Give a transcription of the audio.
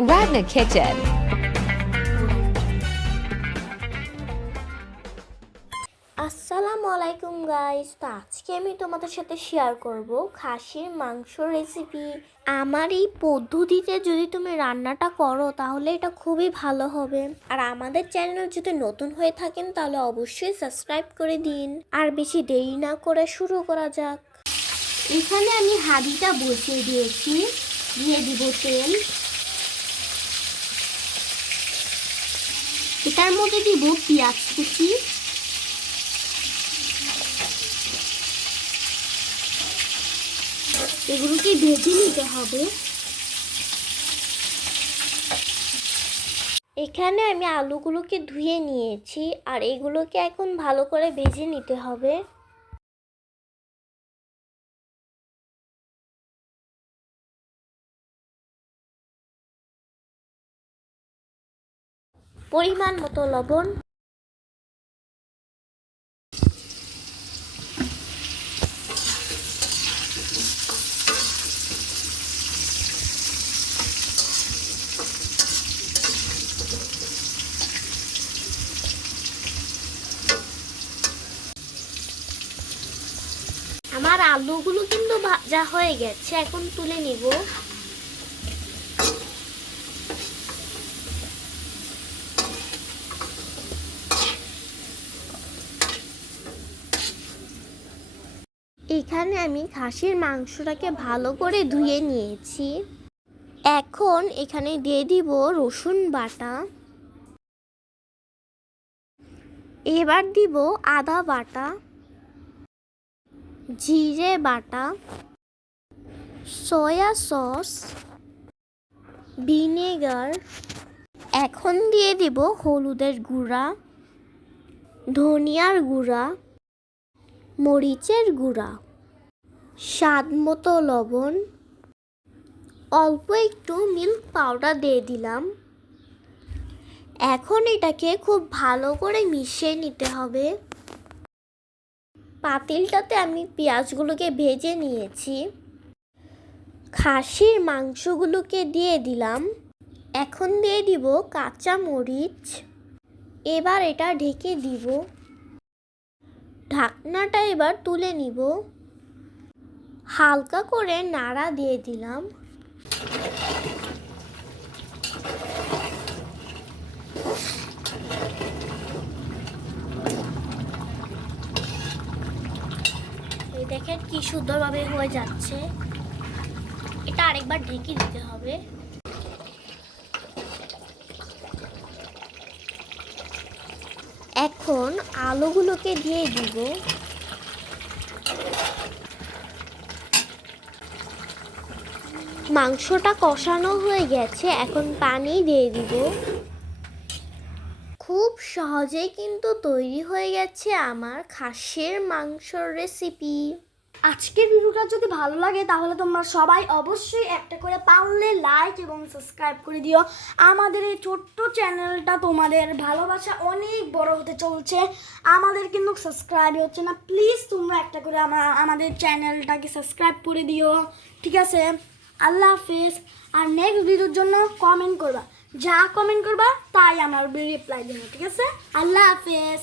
Radna Kitchen. আসসালামু আলাইকুম guys তো আজকে আমি তোমাদের সাথে শেয়ার করব খাসির মাংস রেসিপি আমার এই পদ্ধতিতে যদি তুমি রান্নাটা করো, তাহলে এটা খুবই ভালো হবে। আর আমাদের চ্যানেল যদি নতুন হয়ে থাকেন, তাহলে অবশ্যই সাবস্ক্রাইব করে দিন। আর বেশি দেরি না করে শুরু করা যাক। এখানে আমি হাঁড়িটা বসিয়ে দিয়েছি। দিয়ে দিব তেল। এটার মধ্যে দিব পেঁয়াজ কুচি। এগুলোকে ভেজে নিতে হবে। এখানে আমি আলুগুলোকে ধুয়ে নিয়েছি, আর এগুলোকে এখন ভালো করে ভেজে নিতে হবে। পরিমাণ মতো লবণ। আমার আলুগুলো কিন্তু ভাজা হয়ে গেছে এখন তুলে নিব। এখানে আমি খাসির মাংসটাকে ভালো করে ধুয়ে নিয়েছি। এখন এখানে দিয়ে দিব রসুন বাটা। এবার দিব আদা বাটা। জিরে বাটা। Soya sauce. ভিনেগার। এখন দিয়ে দিব হলুদের গুঁড়া। ধনিয়ার গুঁড়া। মরিচের গুঁড়া। স্বাদ মতো লবণ, অল্প একটু মিল্ক পাউডার দিয়ে দিলাম। এখন এটাকে খুব ভালো করে মিশিয়ে নিতে হবে। পাতিলটাতে আমি পেঁয়াজগুলোকে ভেজে নিয়েছি। খাসির মাংসগুলোকে দিয়ে দিলাম। এখন দিয়ে দিব কাঁচা মরিচ। এবার এটা ঢেকে দিব। ঢাকনাটা এবার তুলে নিব। হালকা করে নাড়া দিয়ে দিলাম। দেখেন কি সুন্দরভাবে হয়ে যাচ্ছে। এটা আরেকবার ঢেকে দিতে হবে। এখন আলুগুলোকে দিয়ে দিব। মাংসটা কষানো হয়ে গেছে, এখন পানি দিয়ে দিব। খুব সহজেই কিন্তু তৈরি হয়ে গেছে আমার খাসির মাংসর রেসিপি। আজকের ভিডিওটা যদি ভালো লাগে, তাহলে তোমরা সবাই অবশ্যই একটা করে পারলে লাইক এবং সাবস্ক্রাইব করে দিও। আমাদের এই ছোট্ট চ্যানেলটা তোমাদের ভালোবাসা অনেক বড় হতে চলছে। আমাদের কিন্তু সাবস্ক্রাইব হচ্ছে না। প্লিজ তোমরা একটা করে আমাদের চ্যানেলটাকে সাবস্ক্রাইব করে দিও। ঠিক আছে? আল্লাহ হাফেজ। আর নেক্সট ভিডিওর জন্য কমেন্ট করবা। যা কমেন্ট করবা, তাই আমার রিপ্লাই দেবো, ঠিক আছে? আল্লাহ হাফেজ।